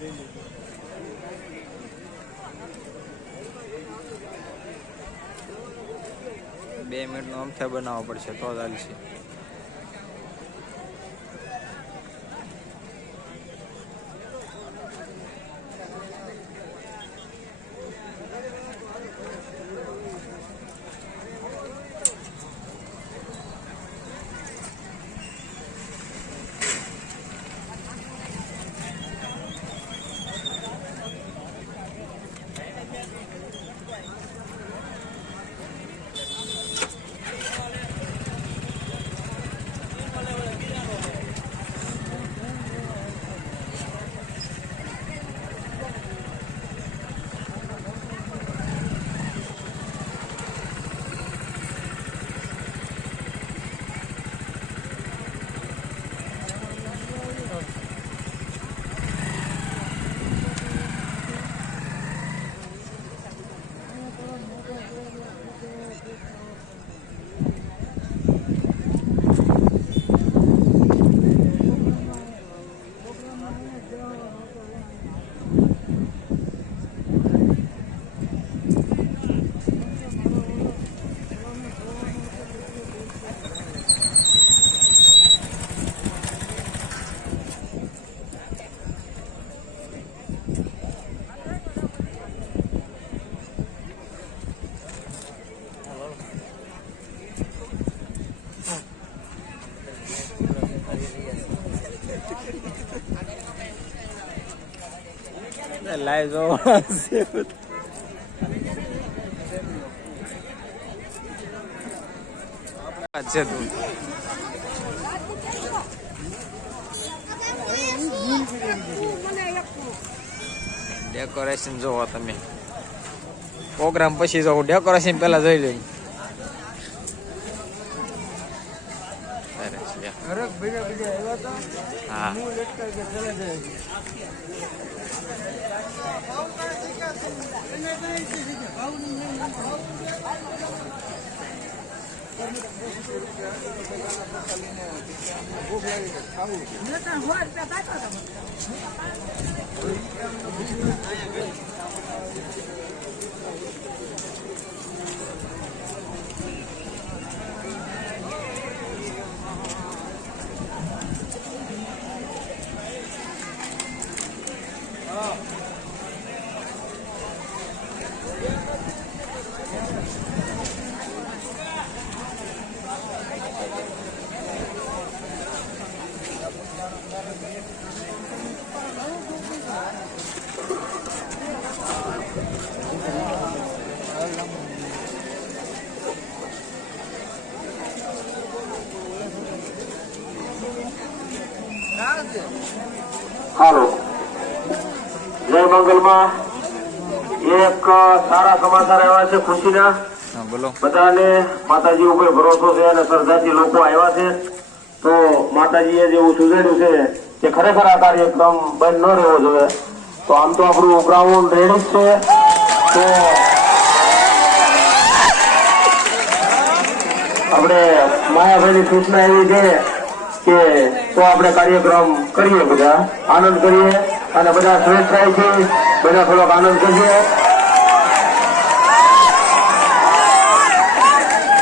બે મિનિટનો અમથે બનાવવો પડશે તો ચાલશે. લાઈવ જોવા છે તું ડેકોરેશન જોવો તમે. પ્રોગ્રામ પછી જોવું, ડેકોરેશન પેલા જોઈ લઈ. હા હાલો, જય મંગલમાં એક સારા સમાચાર આવ્યા છે ખુશીના. બધાને માતાજી ઉપર ભરોસો છે અને શ્રદ્ધાથી લોકો આવ્યા છે. તો માતાજીએ જેવું સુધાર્યું છે કે ખરેખર આ કાર્યક્રમ બંધ ન રહેવો જોઈએ. તો આમ તો આપણું ગ્રાઉન્ડ રેડી છે. તો આપણે માયાભાઈની સૂચના એવી છે કે તો આપણે કાર્યક્રમ કરીએ, બધા આનંદ કરીએ અને બધા સ્વેચ્છાએથી બધા થોડોક આનંદ કરીએ.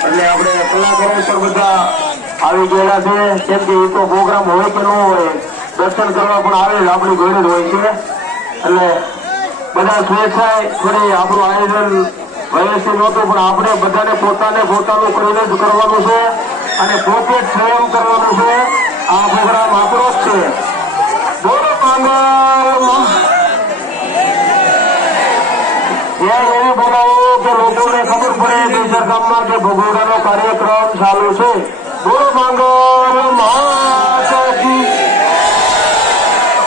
એટલે આપણે કલાકારો પણ બધા આવી ગયેલા છે. કેમ કે એ તો પ્રોગ્રામ હોય કે ન હોય, દર્શન કરવા પણ આવે આપણી ઘરે જ હોય છે. એટલે બધા સ્વેચ્છાએ થોડી આપણું આયોજન વયસ્થી નહોતું, પણ આપણે બધાને પોતાનું કરીને જ કરવાનું છે અને પોતે જ સ્વયં કરવાનું છે. આ પ્રોગ્રામ આપણો જ છે. બોલો ત્યાં એવી બોલાવો કે લોકોને ખબર પડે દેશર ગામમાં કે ભગોડાનો કાર્યક્રમ ચાલુ છે. બોલો મંગલ માતાજી.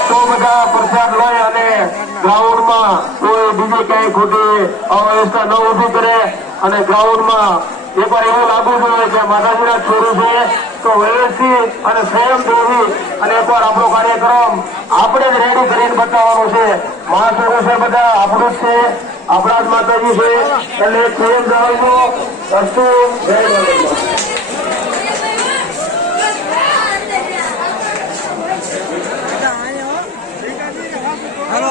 તો બધા પ્રસાદ લઈ અને ગ્રાઉન્ડમાં કોઈ બીજી કઈ ખોટી અવ્યવસ્થા ન ઉભી કરે અને ગ્રાઉન્ડમાં એકવાર એવું લાગવું જોઈએ કે માતાજીના છોડું છે. તો વ્યવસ્થિત અને સ્વયંભૂ અને એકવાર આપણો કાર્યક્રમ આપણે જ રેડી કરીને બતાવવાનો છે. મહાસભો છે બધા આપણું જ છે, આપણા જ માતાજી છે. એટલે સ્વયં જવાનો વસ્તુ જય હેલો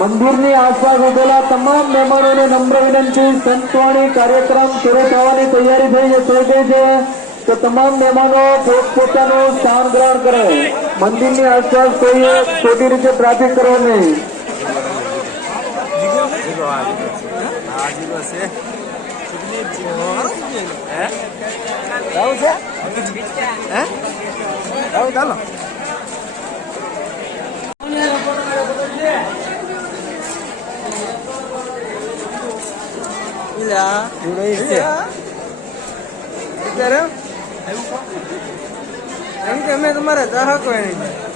મંદિરની આસપાસ ઉભેલા તમામ મહેમાનોને નમ્ર વિનંતી, સંતવાણી કાર્યક્રમ શરૂ થવાની તૈયારી થઈ ગઈ છે, તો તમામ મહેમાનો પોતપોતાનું સ્થાન ગ્રહણ કરે. મંદિરની આસપાસ કોઈએ ખોટી રીતે ટ્રાફિક કરો નહીં. ચાલો એમ કે અમે તમારા ચાહકો નહીં